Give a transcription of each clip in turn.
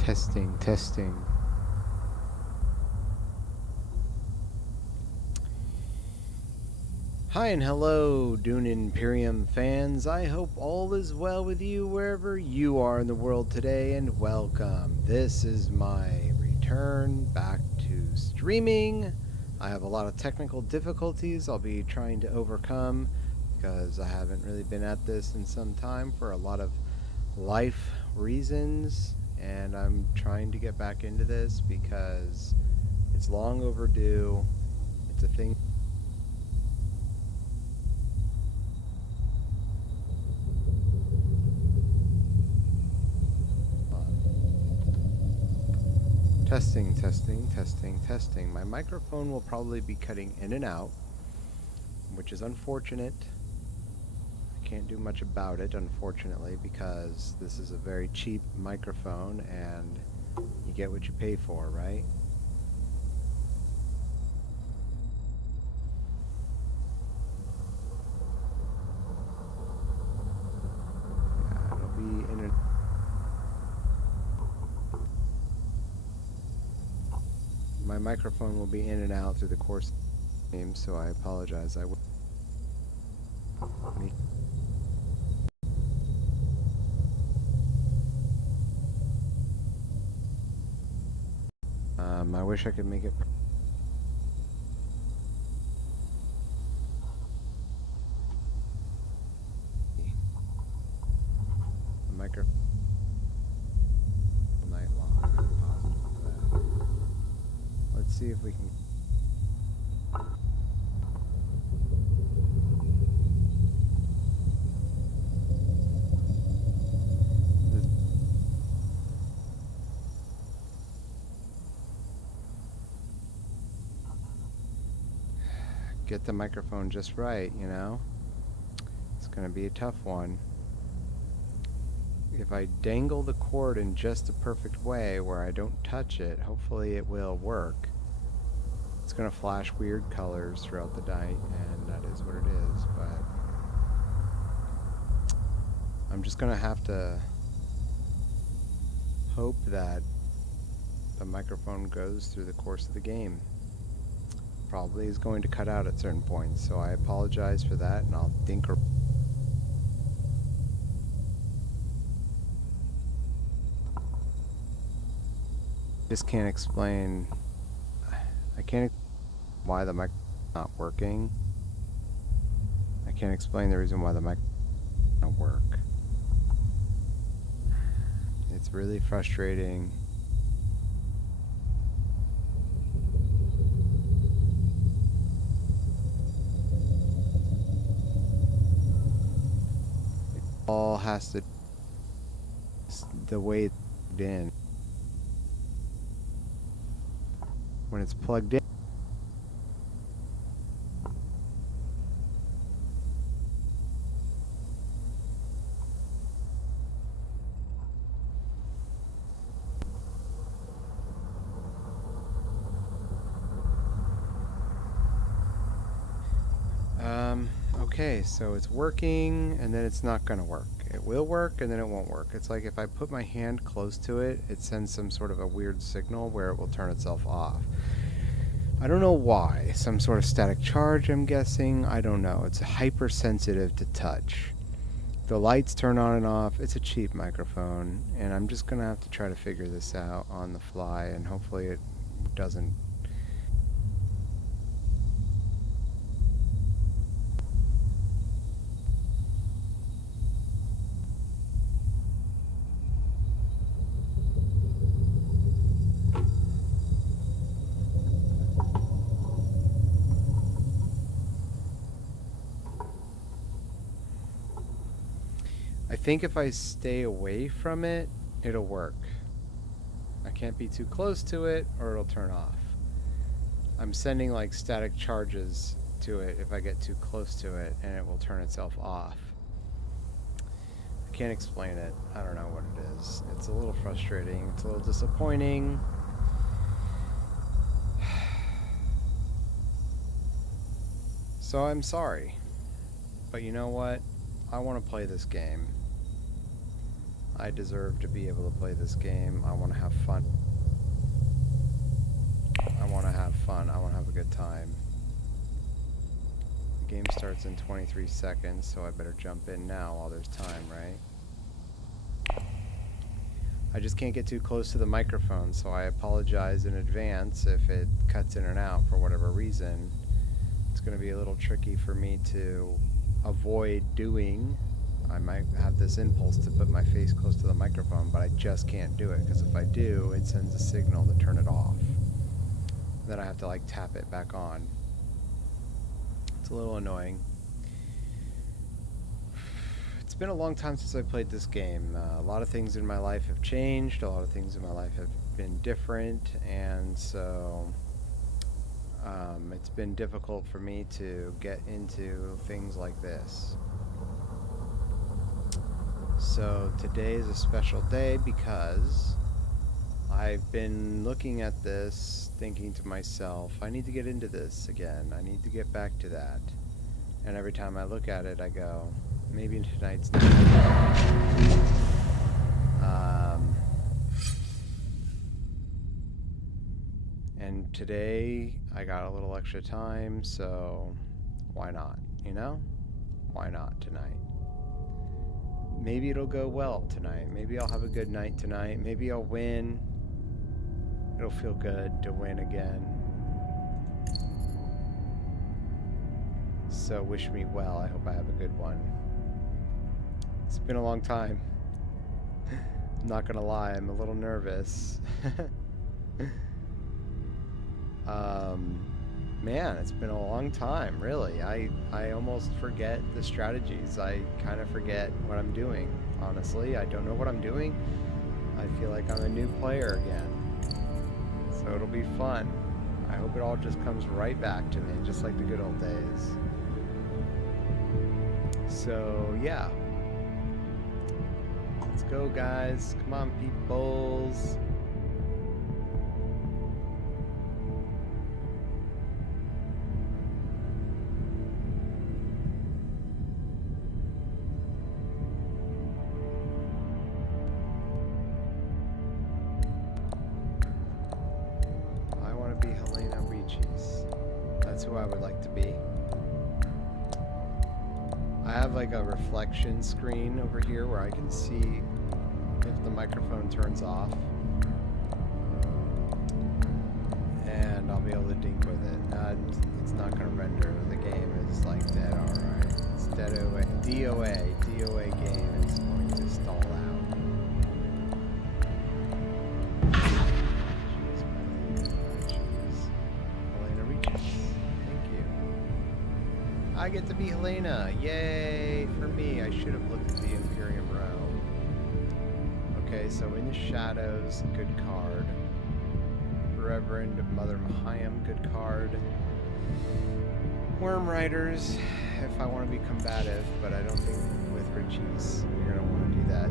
Testing, testing. Hi and hello, Dune Imperium fans. I hope all is well with you wherever you are in the world today, and welcome. This is my return back to streaming. I have a lot of technical difficulties I'll be trying to overcome because I haven't really been at this in some time for a lot of life reasons, and I'm trying to get back into this because it's long overdue. It's a thing. Testing, testing, testing, testing. My microphone will probably be cutting in and out, which is unfortunate. I can't do much about it, unfortunately, because this is a very cheap microphone and you get what you pay for, right? Yeah, it'll be in and my microphone will be in and out through the course of the game, so I apologize. I wish I could make it. The microphone night long. I'm positive of that. Let's see if we can. Get the microphone just right, you know? It's going to be a tough one. If I dangle the cord in just the perfect way where I don't touch it, hopefully it will work. It's going to flash weird colors throughout the night, and that is what it is, but I'm just going to have to hope that the microphone goes through the course of the game. Probably is going to cut out at certain points, so I apologize for that, and I'll think. Just can't explain. I can't why the mic not working. I can't explain the reason why the mic not work. It's really frustrating. It all has to the way it's plugged in. When it's plugged in, okay, so it's working and then it's not gonna work. It will work and then it won't work. It's like if I put my hand close to it, it sends some sort of a weird signal where it will turn itself off. I don't know why. Some sort of static charge, I'm guessing. I don't know. It's hypersensitive to touch. The lights turn on and off. It's a cheap microphone, and I'm just gonna have to try to figure this out on the fly, and hopefully it doesn't. I think if I stay away from it, it'll work. I can't be too close to it or it'll turn off. I'm sending like static charges to it if I get too close to it, and it will turn itself off. I can't explain it. I don't know what it is. It's a little frustrating. It's a little disappointing. So I'm sorry. But you know what? I want to play this game. I deserve to be able to play this game. I want to have fun. I want to have fun. I want to have a good time. The game starts in 23 seconds, so I better jump in now while there's time, right? I just can't get too close to the microphone, so I apologize in advance if it cuts in and out for whatever reason. It's going to be a little tricky for me to avoid doing. I might have this impulse to put my face close to the microphone, but I just can't do it, because if I do, it sends a signal to turn it off. Then I have to like tap it back on. It's a little annoying. It's been a long time since I played this game. A lot of things in my life have changed, a lot of things in my life have been different, and so it's been difficult for me to get into things like this. So today is a special day because I've been looking at this, thinking to myself, I need to get into this again. I need to get back to that. And every time I look at it, I go, maybe tonight's not. And today I got a little extra time, so why not, you know? Why not tonight? Maybe it'll go well tonight. Maybe I'll have a good night tonight. Maybe I'll win. It'll feel good to win again. So wish me well. I hope I have a good one. It's been a long time. I'm not gonna lie, I'm a little nervous. Man, it's been a long time, really. I almost forget the strategies. I kind of forget what I'm doing, honestly. I don't know what I'm doing. I feel like I'm a new player again. So it'll be fun. I hope it all just comes right back to me, just like the good old days. So, yeah. Let's go, guys. Come on, peoples. Who I would like to be. I have like a reflection screen over here where I can see if the microphone turns off, and I'll be able to dink with it. It's not going to render. The game is like dead. Alright, it's dead away. DOA game is going to stall out. I get to be Helena. Yay for me. I should have looked at the Imperium Rome. Okay, so in the shadows, good card. Reverend Mother Mahayam, good card. Worm Riders, if I want to be combative, but I don't think with Richie's you're going to want to do that.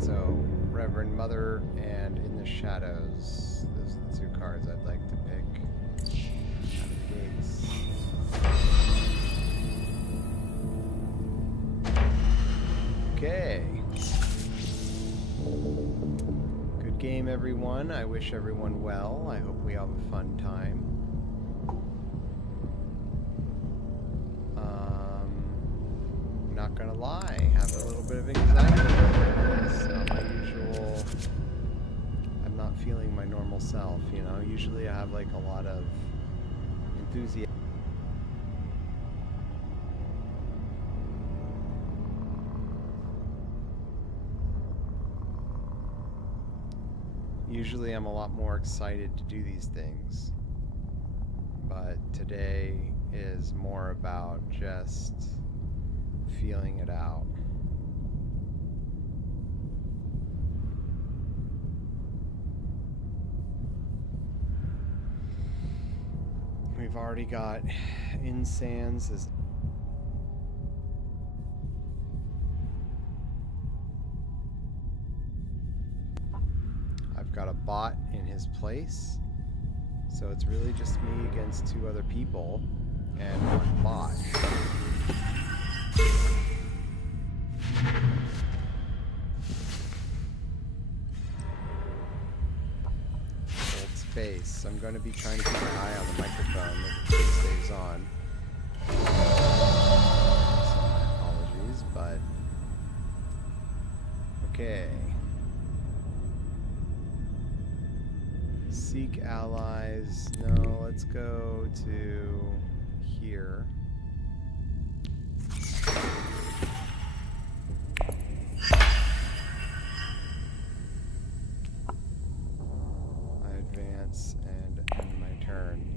So, Reverend Mother and In the Shadows. Those are the two cards I'd like to pick. Out of the gates. Okay. Good game, everyone. I wish everyone well. I hope we have a fun time. Not gonna lie, have a little bit of anxiety. It's not my usual. I'm not feeling my normal self, you know. Usually I have like a lot of enthusiasm. Usually I'm a lot more excited to do these things, but today is more about just feeling it out. We've already got Insands as got a bot in his place, so it's really just me against two other people and one bot. face. I'm going to be trying to keep an eye on the microphone if it stays on. So my apologies, but okay. Seek allies. No, let's go to here. I advance and end my turn.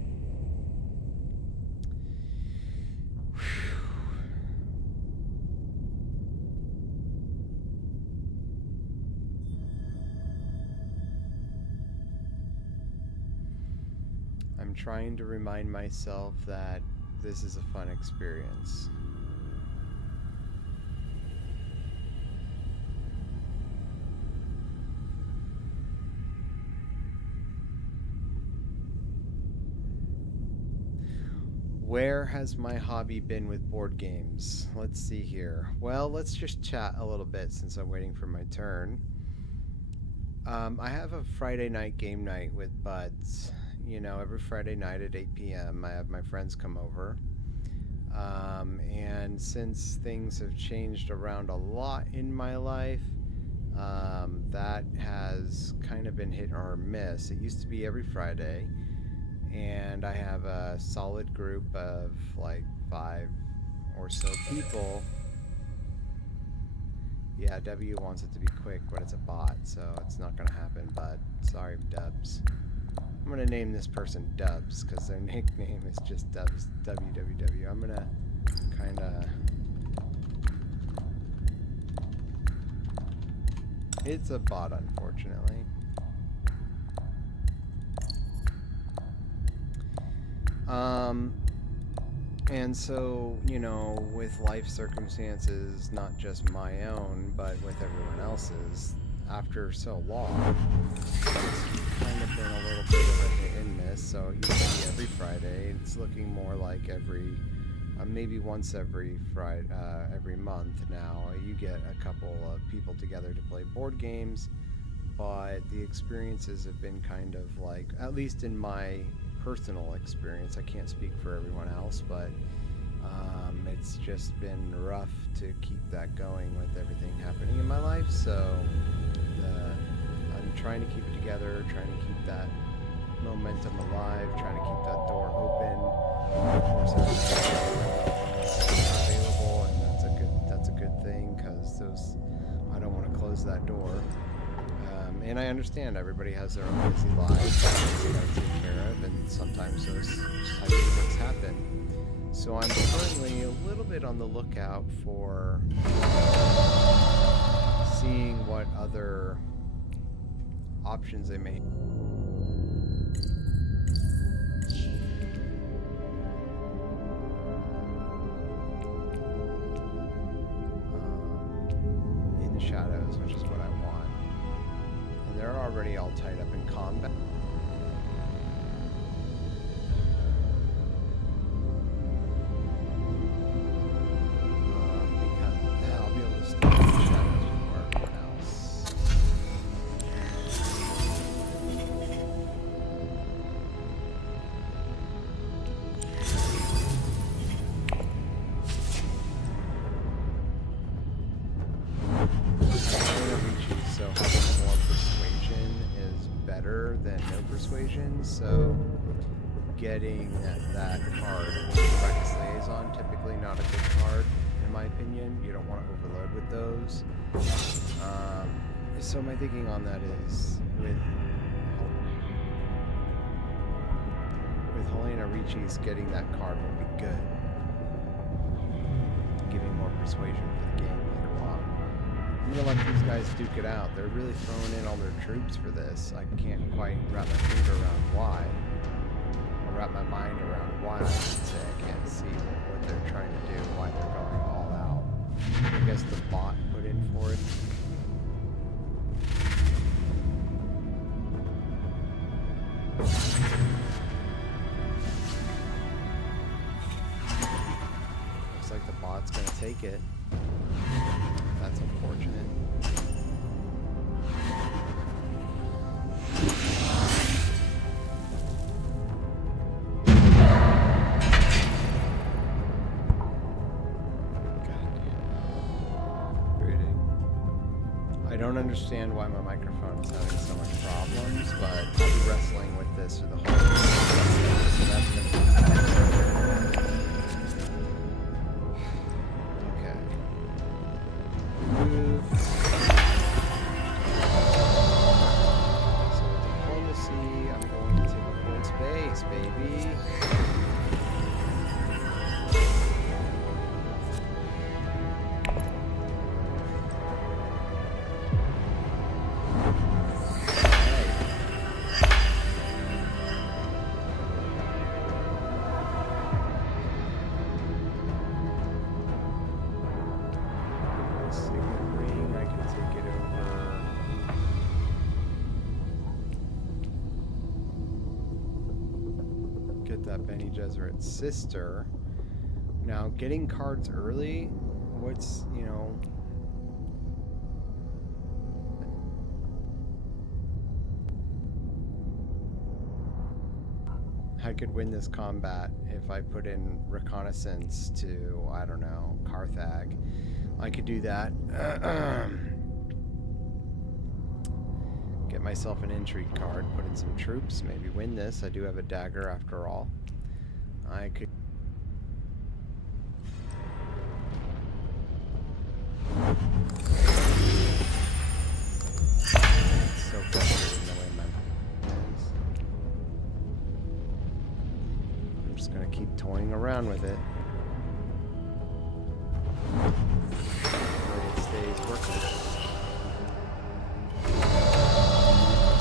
I'm trying to remind myself that this is a fun experience. Where has my hobby been with board games? Let's see here. Well, let's just chat a little bit since I'm waiting for my turn. I have a Friday night game night with buds. You know, every Friday night at 8 p.m. I have my friends come over. And since things have changed around a lot in my life, that has kind of been hit or miss. It used to be every Friday, and I have a solid group of like 5 or so people. Yeah, W wants it to be quick, but it's a bot, so it's not gonna happen, but sorry, Dubs. I'm gonna name this person Dubs because their nickname is just Dubs, WWW. I'm gonna kinda... It's a bot, unfortunately. And so, you know, with life circumstances, not just my own, but with everyone else's, after so long, it's kind of been a little bit of a hit and miss. So usually every Friday, it's looking more like every, maybe once every Friday, every month now, you get a couple of people together to play board games, but the experiences have been kind of like, at least in my personal experience, I can't speak for everyone else, but it's just been rough to keep that going with everything happening in my life. So I'm trying to keep it together, trying to keep that momentum alive, trying to keep that door open. Of course, everything's available, and that's a good thing, because I don't want to close that door. And I understand everybody has their own busy lives that they gotta take care of, and sometimes those types of things happen. So I'm currently a little bit on the lookout for seeing what other options they may. In the shadows, which is what I want. And they're already all tied up in combat. Because I'll be able to stay in the shadows before everyone else. So having more persuasion is better than no persuasion, so getting that card, Practice Liaison, typically not a good card in my opinion. You don't want to overload with those. So my thinking on that is with Helena Ricci's, getting that card will be good, giving more persuasion for the game later on. I'm gonna let these guys duke it out. They're really throwing in all their troops for this. I can't quite wrap my finger around why. Or wrap my mind around why, I should say. I can't see what they're trying to do, why they're going all out. I guess the bot put in for it. Looks like the bot's gonna take it. That's unfortunate. understand why my microphone is having so much problems, but I'll be wrestling with this for the whole so that's gonna be okay. Move. So with diplomacy, I'm going to take a full space, baby. Bene Gesserit's sister. Now, getting cards early, what's, you know... I could win this combat if I put in reconnaissance to, I don't know, Carthag. I could do that. Get myself an intrigue card, put in some troops, maybe win this. I do have a dagger after all. I could... So frustrating the way my... I'm just gonna keep toying around with it. Where it stays working.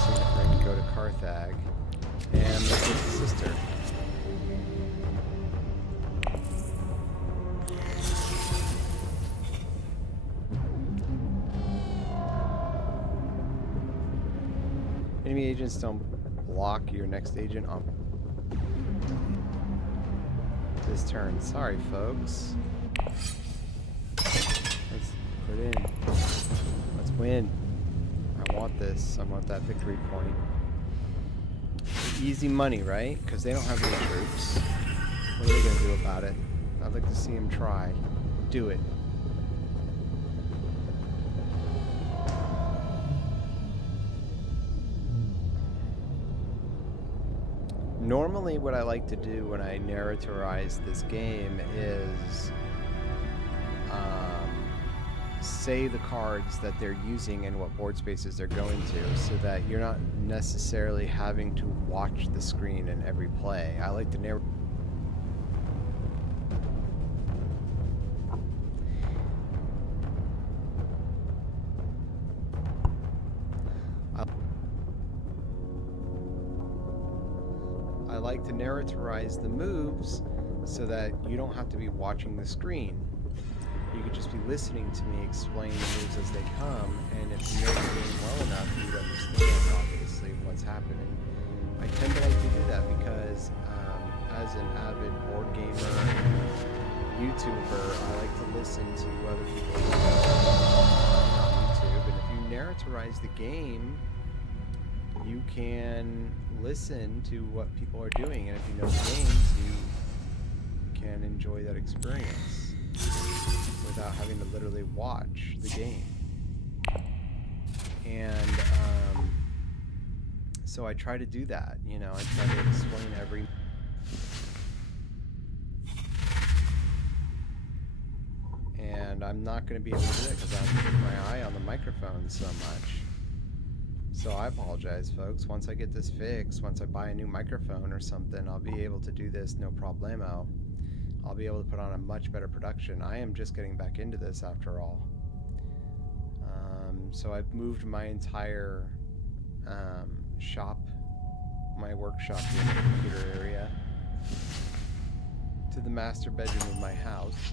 Signet ring, go to Carthag. And look at the sister. Enemy agents don't block your next agent on this turn. Sorry, folks. Let's put in. Let's win. I want this. I want that victory point. Easy money, right? Because they don't have any troops. What are they going to do about it? I'd like to see them try. Do it. Normally what I like to do when I narratorize this game is say the cards that they're using and what board spaces they're going to, so that you're not necessarily having to watch the screen in every play. I like to narrate. I like to narratorize the moves so that you don't have to be watching the screen. You could just be listening to me explain the moves as they come, and if you know the game well enough, you'd understand, obviously, what's happening. I tend to like to do that because, as an avid board gamer and YouTuber, I like to listen to other people on YouTube, and if you narratorize the game, you can listen to what people are doing, and if you know the games, you can enjoy that experience without having to literally watch the game. And so I try to do that, you know, I try to explain every... And I'm not going to be able to do that because I have to keep my eye on the microphone so much. So I apologize, folks. Once I get this fixed, once I buy a new microphone or something, I'll be able to do this no problemo. I'll be able to put on a much better production. I am just getting back into this after all. So I've moved my entire shop, my workshop here in the computer area, to the master bedroom of my house.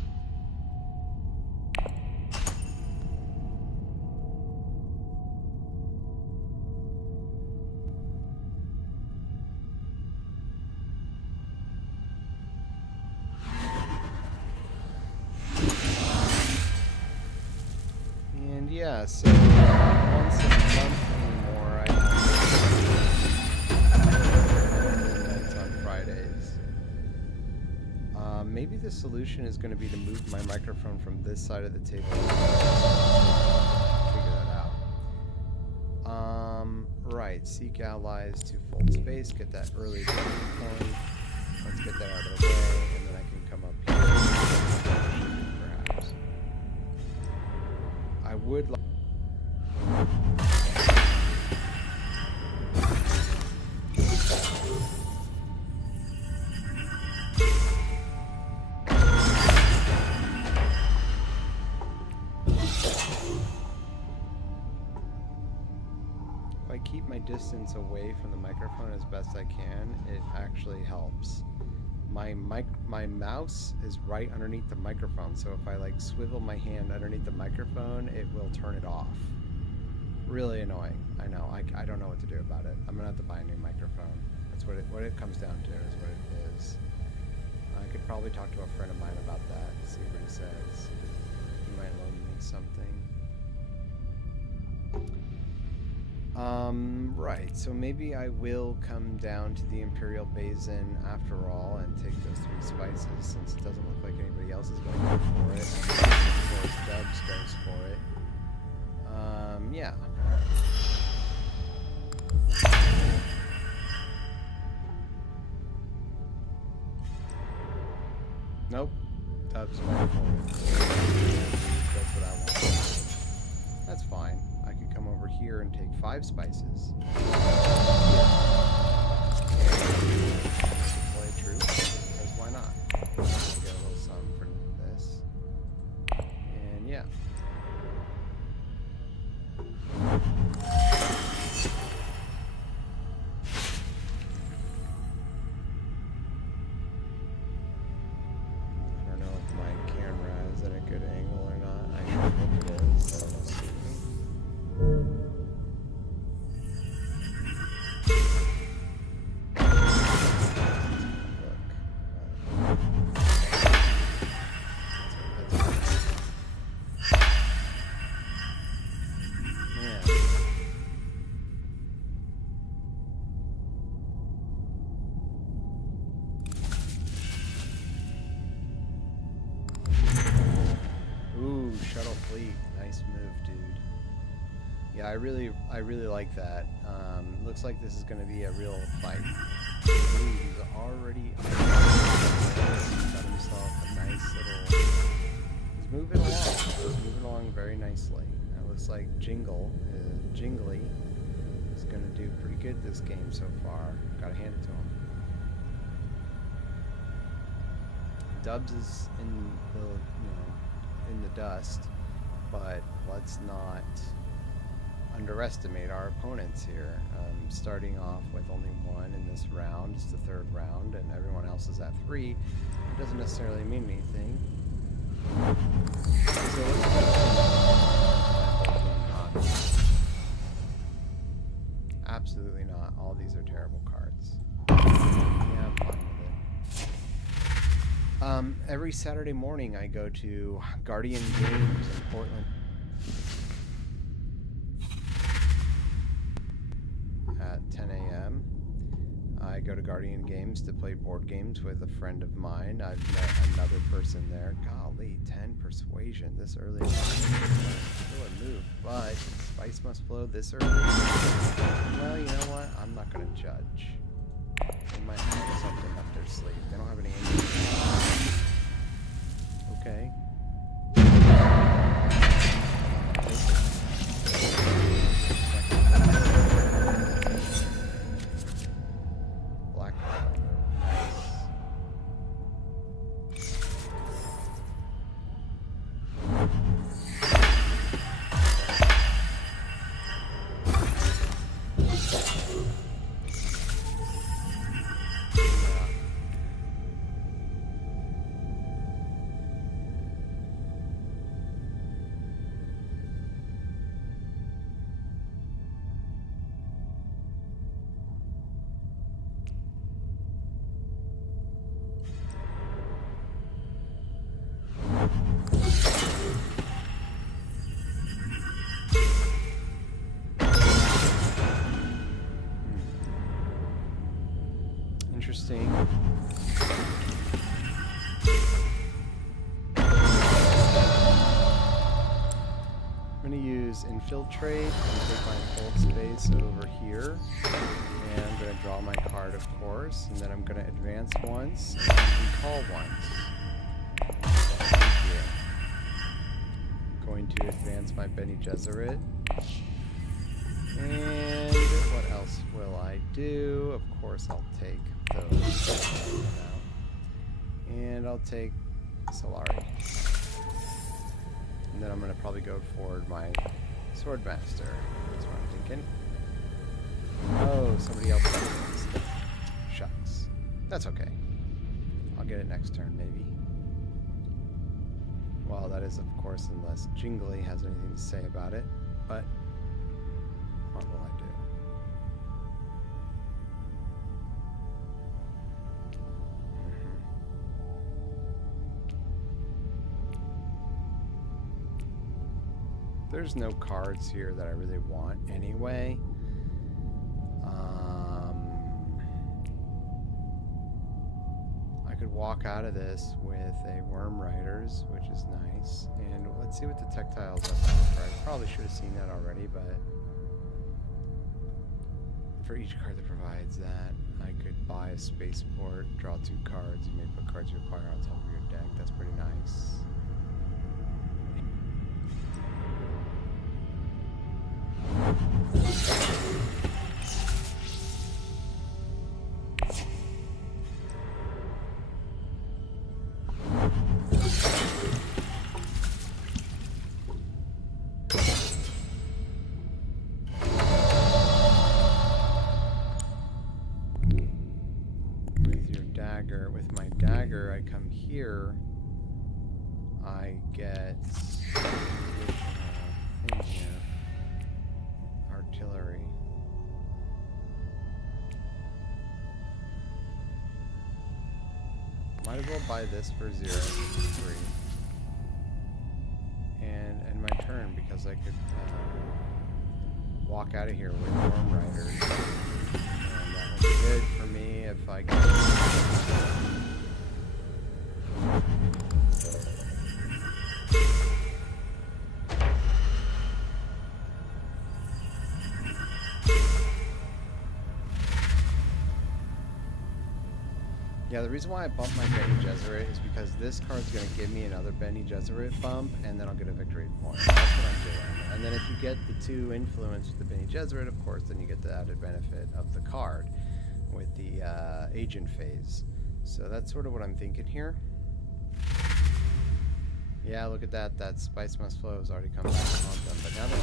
Yeah, so once a month anymore, I have nights on Fridays. Maybe the solution is going to be to move my microphone from this side of the table. Figure that out. Alright, seek allies to fold space, get that early point. Let's get that out of the way, and then I can come up here, perhaps. I would like... keep my distance away from the microphone as best I can, it actually helps. My mouse is right underneath the microphone, so if I like swivel my hand underneath the microphone, it will turn it off. Really annoying. I know. I don't know what to do about it. I'm gonna have to buy a new microphone. That's what it comes down to, is what it is. I could probably talk to a friend of mine about that, see what he says. He might loan me something. Right, so maybe I will come down to the Imperial Basin after all and take those 3 spices, since it doesn't look like anybody else is going to go for it. Of course, Dubs goes for it. Yeah. Nope. Dubs went for it. That's what I want. That's fine. I could come over here and take 5 spices. Play true, because why not? Get a little sum for this. And yeah. I don't know if my camera is at a good angle or not. I hope it is, so we'll see. Shuttle fleet, nice move, dude. Yeah, I really like that. Looks like this is going to be a real fight. Ooh, he's already got himself a nice little. He's moving along. He's moving along very nicely. It looks like Jingly is going to do pretty good this game so far. Gotta hand it to him. Dubs is in the in the dust, but let's not underestimate our opponents here. Starting off with only 1 in this round, it's the 3rd round, and everyone else is at 3. It doesn't necessarily mean anything. So absolutely not. All these are terrible cards. Yeah, I'm fine with it. Every Saturday morning I go to Guardian Games in Portland at 10 a.m. I go to Guardian Games to play board games with a friend of mine. I've met another person there. Golly, 10 persuasion this early. Still a move, but spice must flow this early. Well, you know what? I'm not going to judge. They might have something up their sleeve. They don't have any angels. Okay. Black. infiltrate and take my hold space over here. And I'm going to draw my card, of course, and then I'm going to advance once and recall once. Going to advance my Bene Gesserit. And what else will I do? Of course, I'll take those. And I'll take Solari. And then I'm going to probably go forward my Swordmaster. That's what I'm thinking. Oh, somebody else got it. Shucks. That's okay. I'll get it next turn, maybe. Well, that is, of course, unless Jingly has anything to say about it. But what will I do? There's no cards here that I really want anyway. I could walk out of this with a Worm Riders, which is nice. And let's see what the Tactiles have to offer. I probably should have seen that already, but for each card that provides that, I could buy a Spaceport, draw 2 cards, you may put cards you acquire on top of your deck. That's pretty nice. With my dagger, I come here, I get thing here, artillery. Might as well buy this for 0, 3. And end my turn, because I could walk out of here with Worm Riders. And that would be good for me if I get... Yeah, the reason why I bumped my Bene Gesserit is because this card's going to give me another Bene Gesserit bump, and then I'll get a victory point. That's what I'm doing. And then if you get the 2 influence with the Bene Gesserit, of course, then you get the added benefit of the card with the agent phase. So that's sort of what I'm thinking here. Yeah, look at that. That Spice Must Flow has already come back to haunt them. But now that...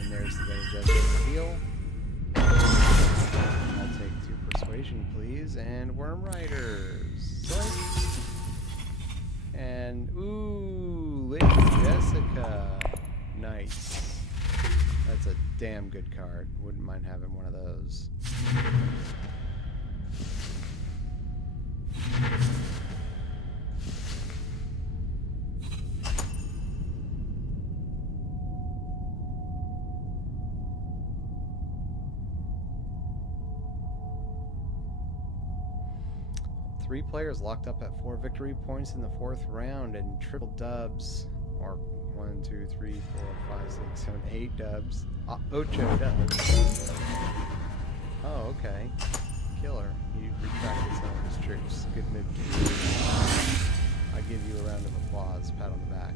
And there's the Bene Gesserit reveal. I'll take 2 Persuasion, please, and Worm Riders. Zoink. And, ooh, Lady Jessica. Nice. That's a damn good card. Wouldn't mind having one of those. 3 players locked up at 4 victory points in the 4th round and triple dubs, or 1, 2, 3, 4, 5, 6, 7, 8 dubs. Ocho dubs. Oh, okay. Killer. You retracted some of his troops. Good move. I give you a round of applause. Pat on the back.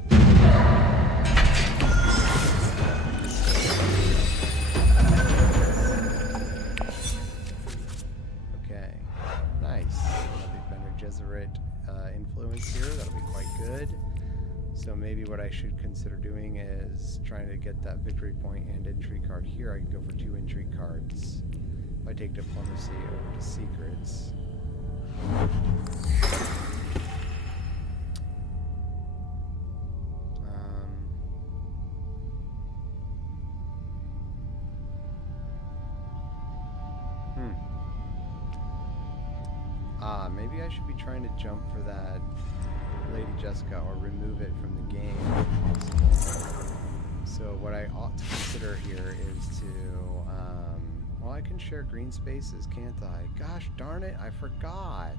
Okay. Nice. Bene Gesserit influence here. That'll be quite good. So maybe what I should consider doing is trying to get that victory point and entry card here. I can go for 2 entry cards. If I take Diplomacy over to Secrets. Maybe I should be trying to jump for that Lady Jessica or remove it from the game if possible. So what I ought to consider here is to, well, I can share green spaces, can't I? Gosh darn it, I forgot.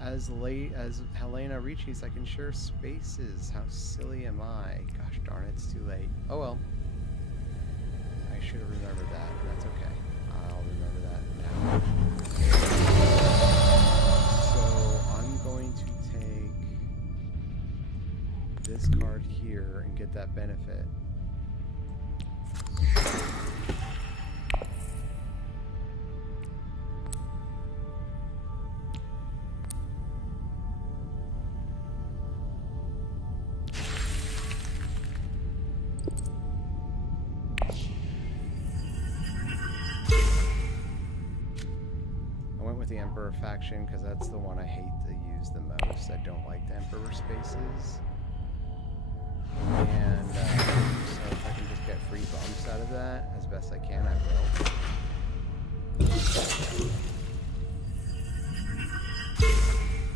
as late as Helena reaches, I can share spaces. How silly am I? Gosh darn it, it's too late. Oh well. I should have remembered that. That's okay. I'll remember that now. So I'm going to take this card here and get that benefit. The Emperor faction because that's the one I hate to use the most. I don't like the Emperor spaces. And so if I can just get free bumps out of that as best I can, I will.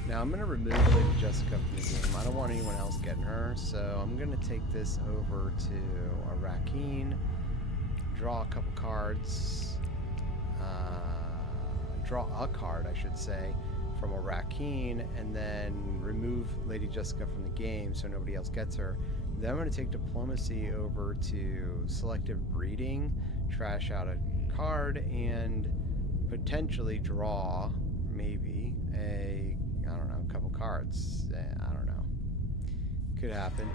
Now I'm going to remove Lady Jessica from the game. I don't want anyone else getting her, so I'm going to take this over to Arrakeen, draw a couple cards. Draw a card, I should say, from Arrakeen, and then remove Lady Jessica from the game so nobody else gets her. Then I'm going to take Diplomacy over to Selective Breeding, trash out a card, and potentially draw, maybe, I don't know, a couple cards. I don't know. Could happen.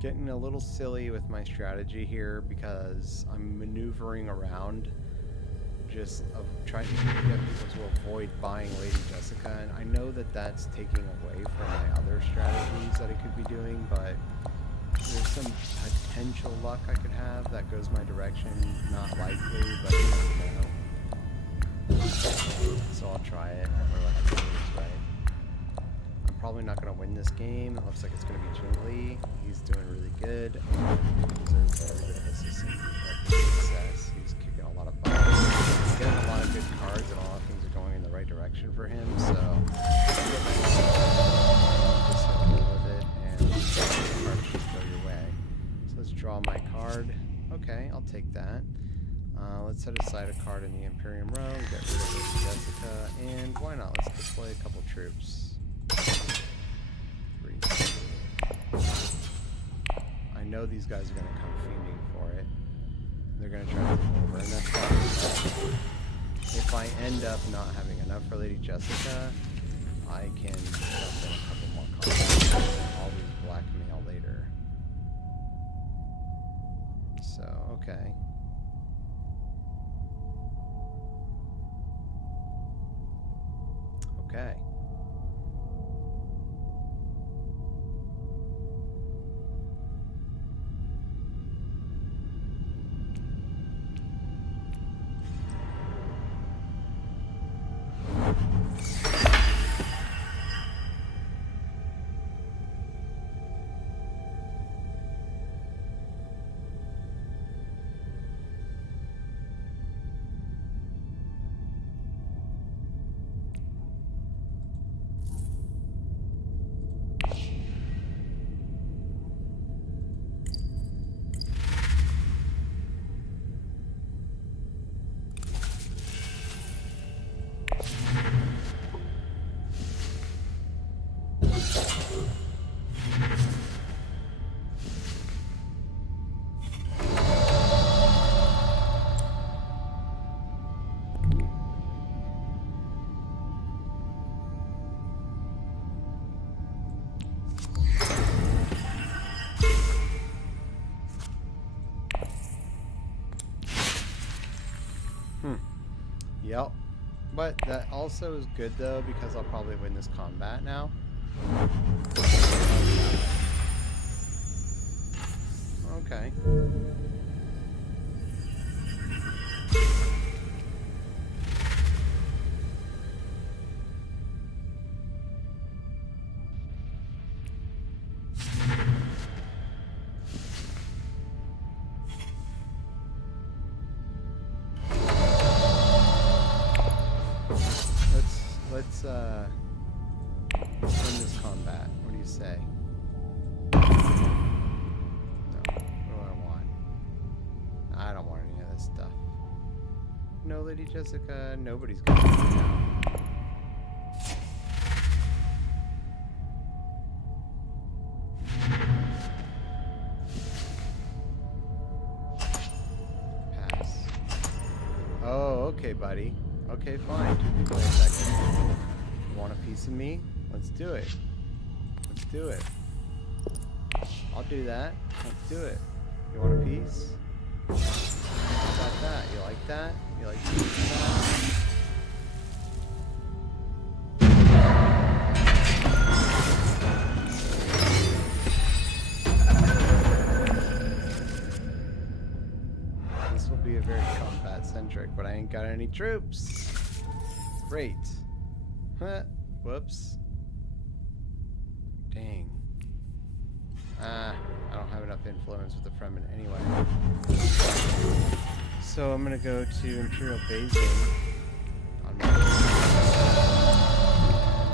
Getting a little silly with my strategy here because I'm maneuvering around just of trying to get people to avoid buying Lady Jessica, and I know that that's taking away from my other strategies that I could be doing, but there's some potential luck I could have that goes my direction. Not likely, but you never know. So I'll try it. Or I think it's right. Probably not going to win this game. It looks like it's going to be Jingli. He's doing really good. He deserves every bit of success. He's kicking a lot of butt. He's getting a lot of good cards, and a lot of things are going in the right direction for him. So just deal with it, and the cards should go your way. So let's draw my card. Okay, I'll take that. Let's set aside a card in the Imperium row and get rid of Lady Jessica. And why not? Let's deploy a couple troops. I know these guys are going to come fiending for it. They're going to try to take over, and that's fine. If I end up not having enough for Lady Jessica, I can jump in a couple more cards and always blackmail later. So, okay. Okay. Yep. But that also is good though, because I'll probably win this combat now. Okay. let's end this combat. What do you say? No. What do I want? I don't want any of this stuff. No, Lady Jessica, nobody's gonna do it now. Okay, buddy. Okay, fine. Wait a second. You want a piece of me? Let's do it. Let's do it. I'll do that. Let's do it. You want a piece? How about that? You like that? You like that? This will be a very combat-centric, but I ain't got any troops. Great. Huh. Whoops. Dang. I don't have enough influence with the Fremen anyway. So I'm gonna go to Imperial Basing on my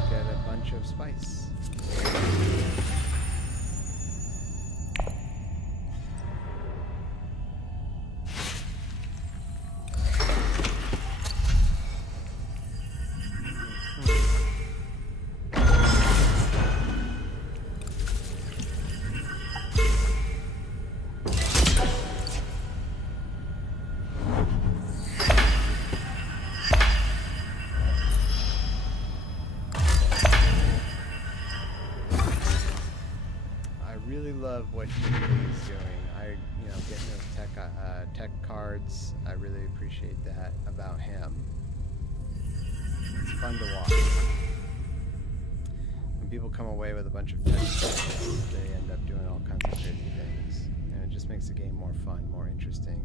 and get a bunch of spice. Love what Jimmy Lee is doing. Getting those tech cards. I really appreciate that about him. It's fun to watch. When people come away with a bunch of tech cards, they end up doing all kinds of crazy things, and it just makes the game more fun, more interesting.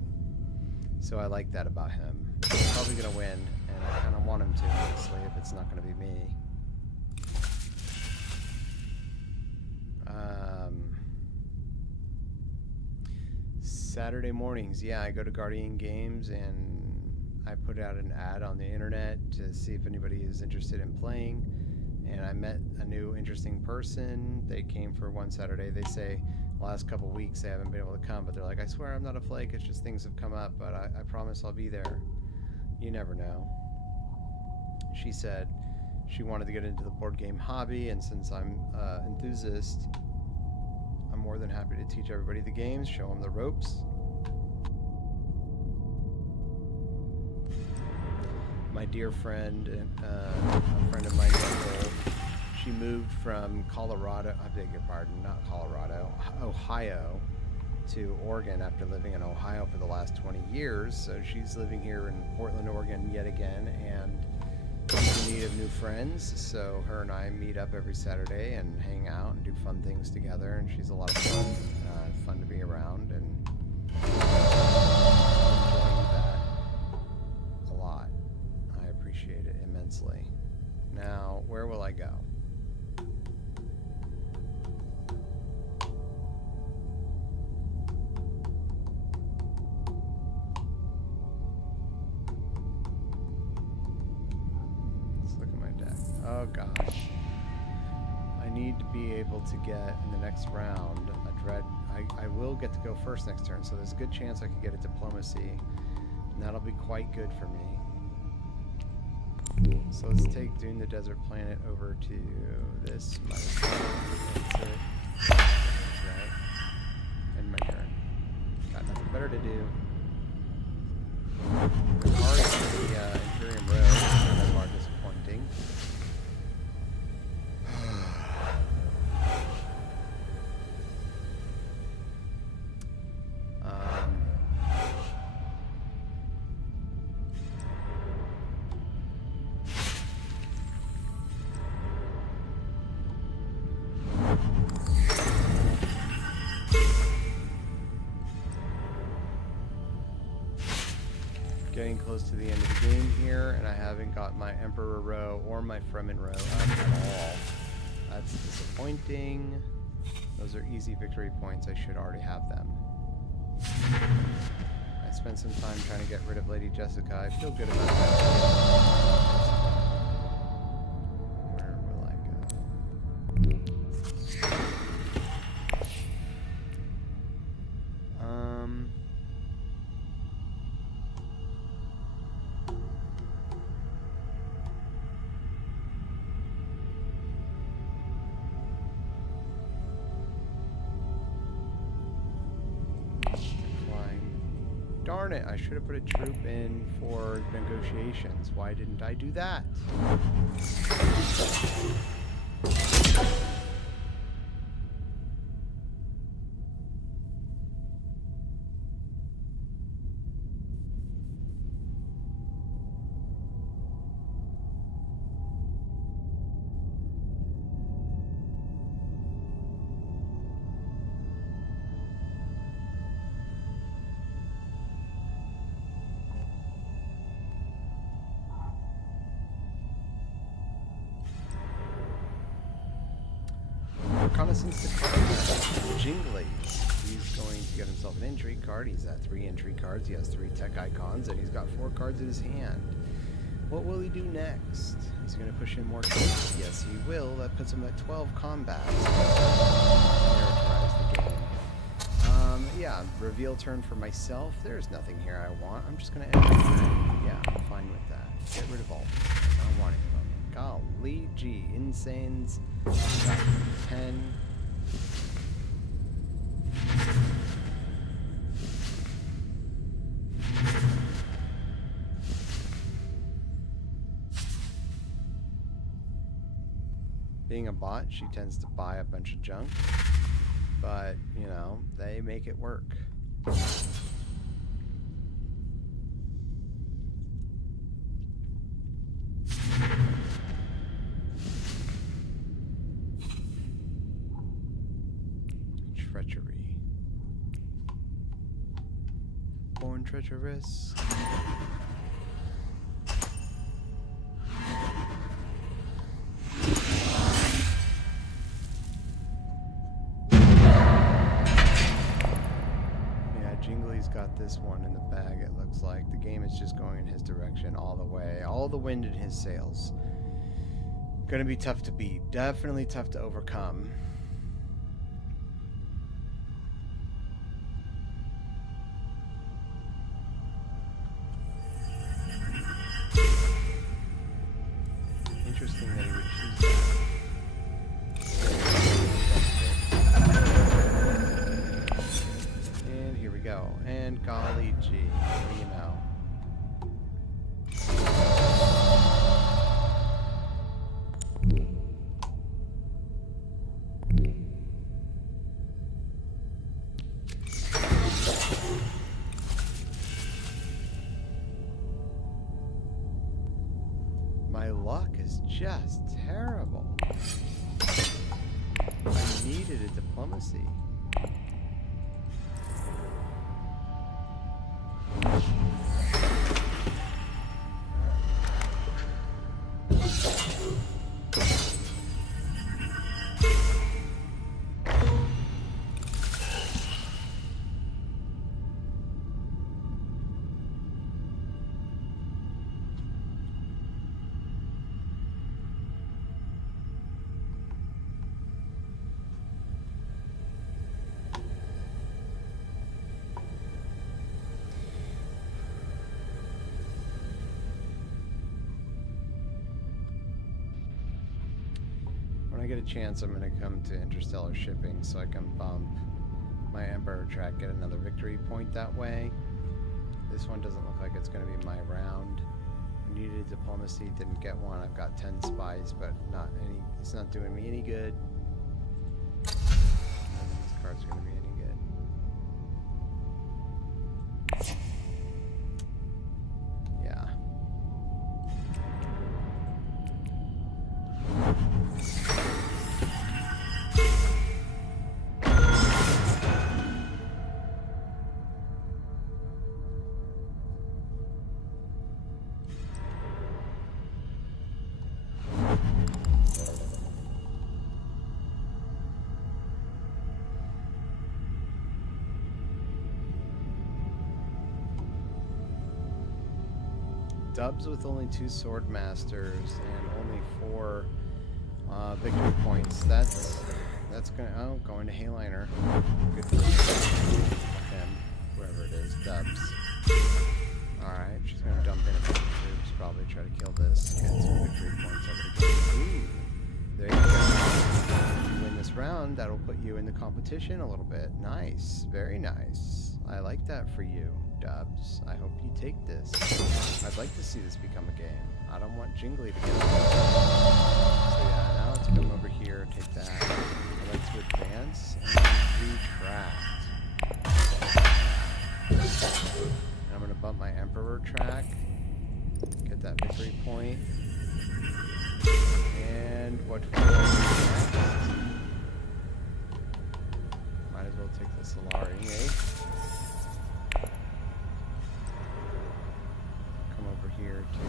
So I like that about him. He's probably gonna win, and I kind of want him to, honestly, if it's not gonna be me. Saturday mornings, yeah, I go to Guardian Games and I put out an ad on the internet to see if anybody is interested in playing. And I met a new interesting person. They came for one Saturday. They say the last couple weeks they haven't been able to come, but they're like, I swear I'm not a flake, it's just things have come up, but I promise I'll be there. You never know. She said she wanted to get into the board game hobby, and since I'm an enthusiast, I'm more than happy to teach everybody the games, show them the ropes. My dear friend, a friend of mine, Nicole, she moved from Colorado, I beg your pardon, not Colorado, Ohio, to Oregon after living in Ohio for the last 20 years. So she's living here in Portland, Oregon yet again, and she's in need of new friends. So her and I meet up every Saturday and hang out and do fun things together, and she's a lot of fun, fun to be around, and I'm enjoying that a lot. I appreciate it immensely. Now, where will I go? Oh gosh. I need to be able to get in the next round a dread. I will get to go first next turn, so there's a good chance I could get a diplomacy, and that'll be quite good for me. So let's take Dune the Desert Planet over to this. That's it. That's right. End my turn. Got nothing better to do. The cards in the Imperium Road are disappointing. Getting close to the end of the game here, and I haven't got my Emperor row or my Fremen row up at all. That's disappointing. Those are easy victory points. I should already have them. I spent some time trying to get rid of Lady Jessica. I feel good about that. Darn it, I should have put a troop in for negotiations. Why didn't I do that? Reconnaissance to combat. Jingly. He's going to get himself an intrigue card. He's at 3 intrigue cards. He has 3 tech icons, and he's got 4 cards in his hand. What will he do next? He's going to push in more troops. Yes, he will. That puts him at 12 combats. Characterize the game. Yeah, reveal turn for myself. There's nothing here I want. I'm just going to end my turn. Yeah, I'm fine with that. Get rid of all. I don't want it from him. Golly gee. Insanes. Got 10. Being a bot, she tends to buy a bunch of junk, but, you know, they make it work. Treachery. Born treacherous. Got this one in the bag, it looks like. The game is just going in his direction all the way. All the wind in his sails. Gonna be tough to beat. Definitely tough to overcome. Interesting that he would choose that. Go. And golly gee, what do you know? My luck is just terrible. I needed a diplomacy. When I get a chance, I'm going to come to Interstellar Shipping so I can bump my Emperor track, get another victory point that way. This one doesn't look like it's going to be my round. I needed diplomacy, didn't get one. I've got 10 spies, but not any. It's not doing me any good. None of these cards are going to be any good. Yeah. Dubs with only 2 sword masters and only 4 victory points. That's gonna going to Hayliner. Good for him, whoever it is. Dubs. All right, she's gonna dump in a bunch of troops. Probably try to kill this. Get some victory points over the game. Ooh, there you go. If you win this round, that'll put you in the competition a little bit. Nice, very nice. I like that for you, Dubs. I hope you take this. I'd like to see this become a game. I don't want Jingly to get it. So yeah, now let's come over here, take that. I'd like to advance and retract. And I'm going to bump my Emperor track. Get that victory point. And what do I do next? Might as well take the Solari, eh? Come over here to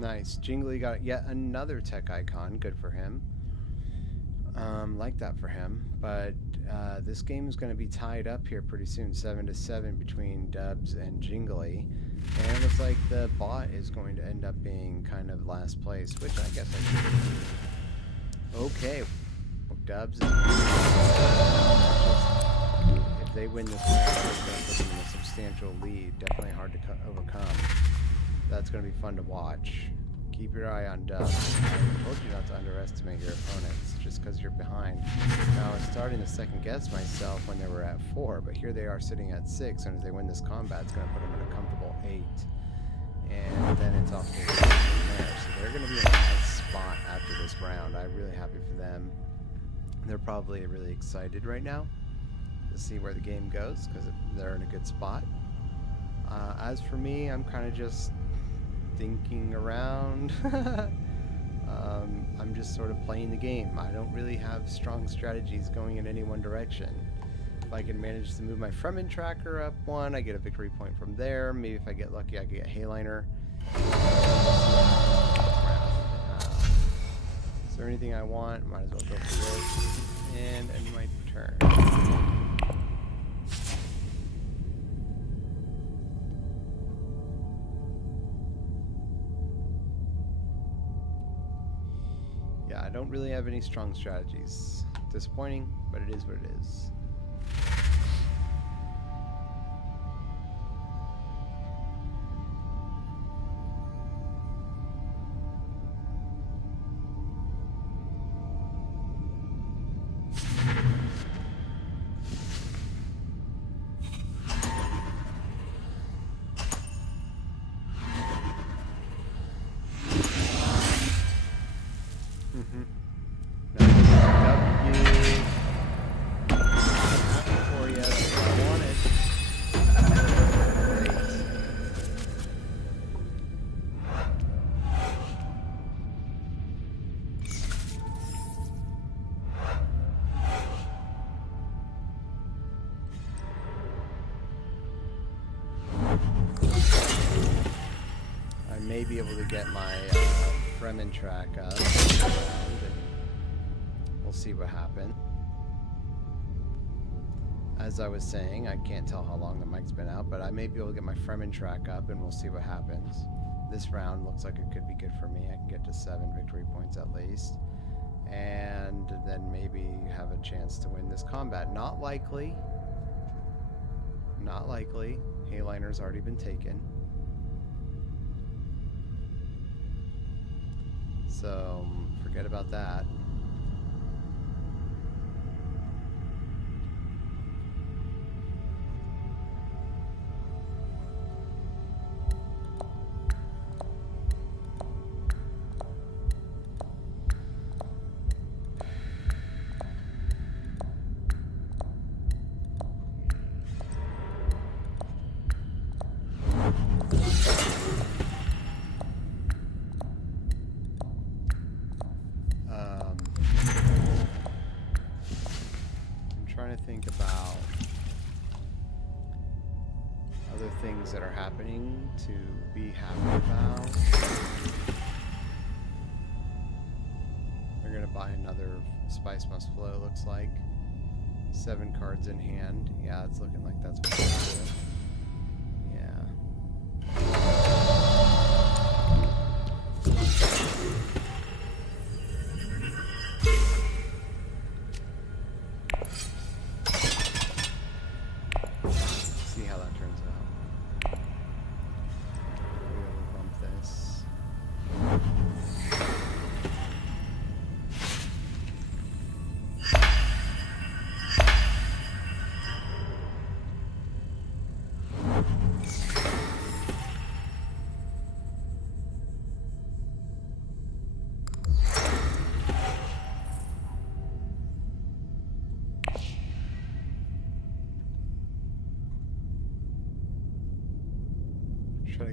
Nice. Jingly got yet another tech icon. Good for him. Like that for him. But this game is going to be tied up here pretty soon, 7-7 between Dubs and Jingly. And it looks like the bot is going to end up being kind of last place, which I guess I should. Okay. Well, Dubs is... If they win this round, it's going to put them in a substantial lead. Definitely hard to overcome. That's going to be fun to watch. Keep your eye on Dubs. I told you not to underestimate your opponents just because you're behind. Now, I was starting to second guess myself when they were at 4, but here they are sitting at 6, and as they win this combat, it's going to put them in a comfortable 8. And then it's off to the from there. So they're going to be in a nice spot after this round. I'm really happy for them. They're probably really excited right now to see where the game goes because they're in a good spot. As for me, I'm kind of just thinking around. I'm just sort of playing the game. I don't really have strong strategies going in any one direction. If I can manage to move my Fremen tracker up 1, I get a victory point from there. Maybe if I get lucky, I can get Hayliner. Is there anything I want? Might as well go for this. And end my turn. Yeah, I don't really have any strong strategies. Disappointing, but it is what it is. May be able to get my Fremen track up. We'll see what happens. As I was saying, I can't tell how long the mic's been out, but I may be able to get my Fremen track up and we'll see what happens. This round looks like it could be good for me. I can get to 7 victory points at least. And then maybe have a chance to win this combat. Not likely. Not likely. Hayliner's already been taken. So, forget about that. Think about other things that are happening to be happy about. They're gonna buy another Spice Must Flow, looks like. 7 cards in hand. Yeah, it's looking like that's what they're doing. Yeah.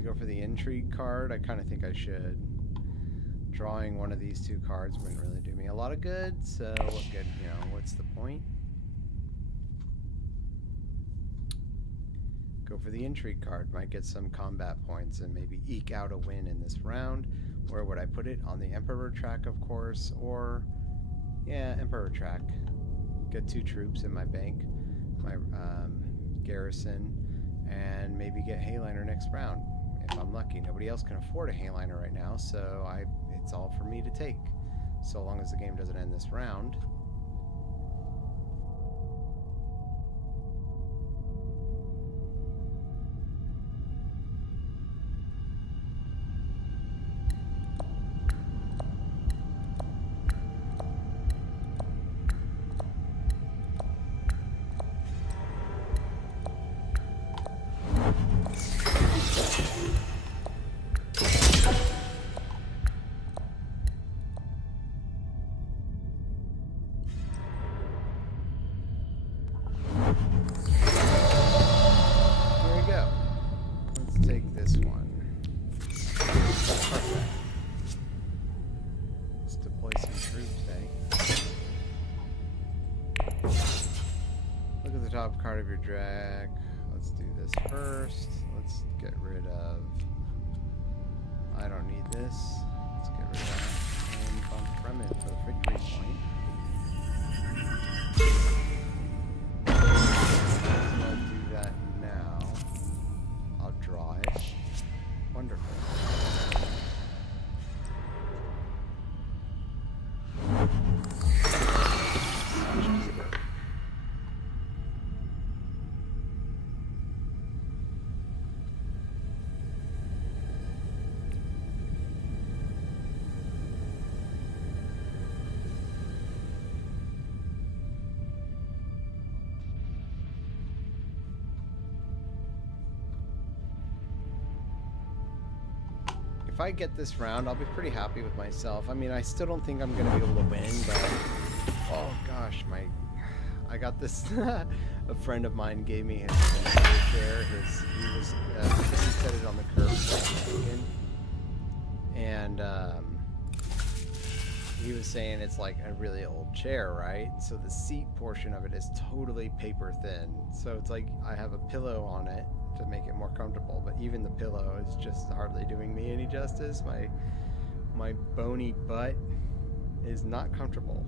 go for the intrigue card? I kind of think I should. Drawing one of these two cards wouldn't really do me a lot of good, so what good, you know, what's the point? Go for the intrigue card. Might get some combat points and maybe eke out a win in this round. Where would I put it? On the Emperor track, of course, or yeah, Emperor track. Get 2 troops in my bank, my garrison, and maybe get Hayliner next round if I'm lucky. Nobody else can afford a Hayliner right now, so it's all for me to take, so long as the game doesn't end this round. Top card of your deck. Let's do this first. Let's get rid of... I don't need this. Let's get rid of that. And bump from it for the victory point. So I'll do that now. I'll draw it. Wonderful. If I get this round, I'll be pretty happy with myself. I mean, I still don't think I'm going to be able to win, but... Oh, gosh, I got this... A friend of mine gave me his chair. He set it on the curb, and he was saying it's like a really old chair, right? So the seat portion of it is totally paper thin. So it's like I have a pillow on it to make it more comfortable, but even the pillow is just hardly doing me any justice. My bony butt is not comfortable.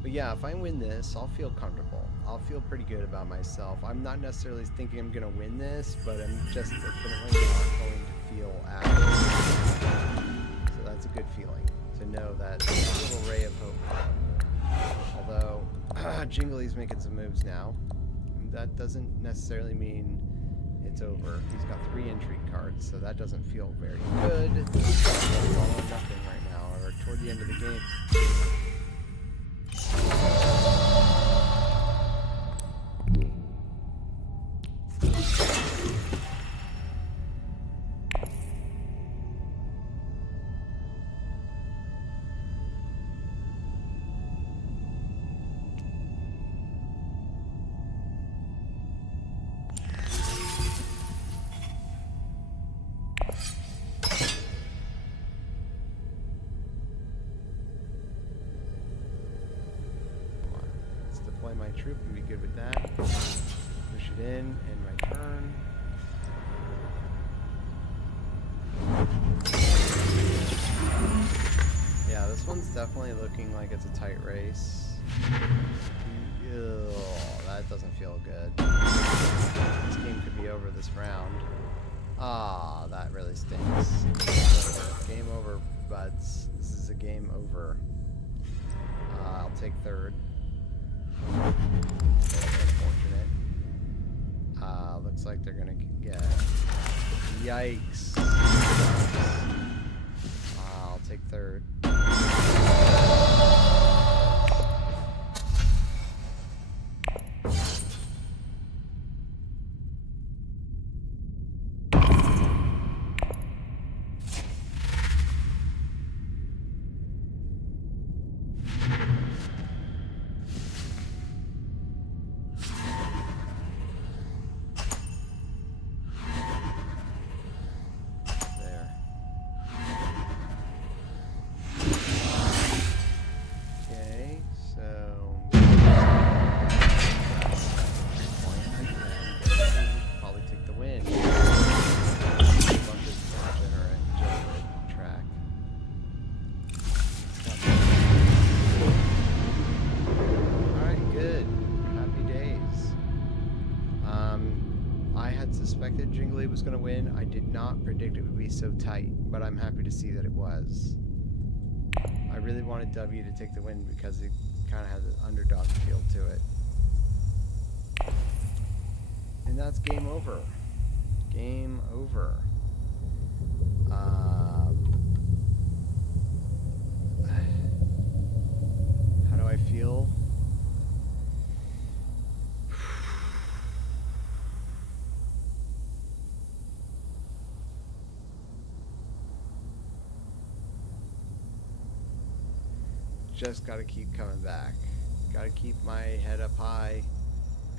But yeah, if I win this, I'll feel comfortable. I'll feel pretty good about myself. I'm not necessarily thinking I'm gonna win this, but I'm just definitely not going to feel average. So that's a good feeling to know that there's a little ray of hope. Although Jingly's making some moves now. That doesn't necessarily mean it's over. He's got 3 intrigue cards, so that doesn't feel very good. It's all or nothing right now, or toward the end of the game. My troop and be good with that. Push it in my turn. Yeah, this one's definitely looking like it's a tight race. Ew, that doesn't feel good. This game could be over this round. Ah, that really stinks. Game over, buds. This is a game over. I'll take third. Unfortunate. Looks like they're gonna get... Yikes. I'll take third. was going to win. I did not predict it would be so tight, but I'm happy to see that it was. I really wanted W to take the win because it kind of had an underdog feel to it. And that's game over. Game over. How do I feel? Just gotta keep coming back. Gotta keep my head up high.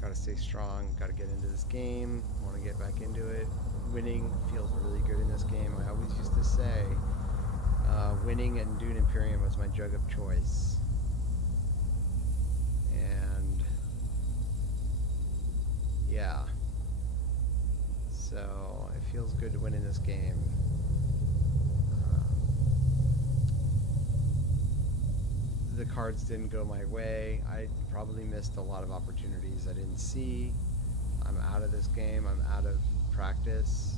Gotta stay strong. Gotta get into this game. Want to get back into it. Winning feels really good in this game. I always used to say winning at Dune Imperium was my drug of choice. And yeah. So it feels good to win in this game. The cards didn't go my way. I probably missed a lot of opportunities I didn't see. I'm out of this game. I'm out of practice.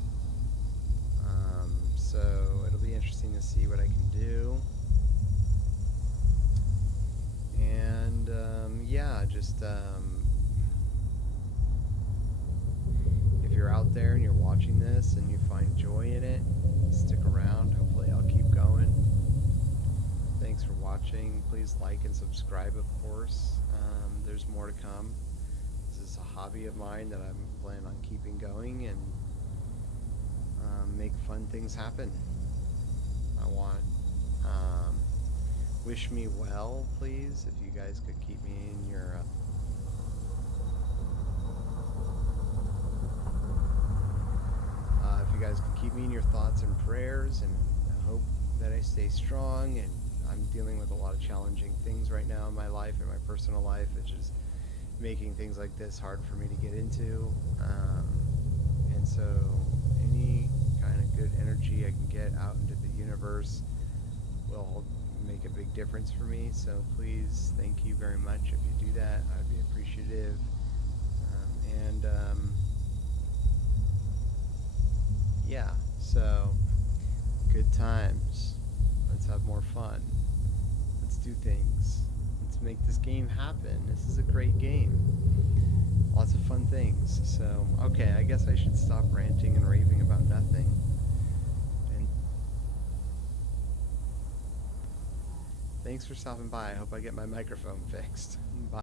So it'll be interesting to see what I can do. And yeah, just if you're out there and you're watching this and you find joy in it, stick around. Hopefully I'll keep going. Thanks for watching. Please like and subscribe, of course. There's more to come. This is a hobby of mine that I'm planning on keeping going and make fun things happen. I want wish me well, please. If you guys could keep me in your if you guys could keep me in your thoughts and prayers, and I hope that I stay strong. And I'm dealing with a lot of challenging things right now in my life, in my personal life, which is making things like this hard for me to get into. And so any kind of good energy I can get out into the universe will make a big difference for me. So please, thank you very much if you do that. I'd be appreciative. Yeah, so good times. Let's have more fun. Let's do things. Let's make this game happen. This is a great game. Lots of fun things. So, okay, I guess I should stop ranting and raving about nothing. And thanks for stopping by. I hope I get my microphone fixed. Bye.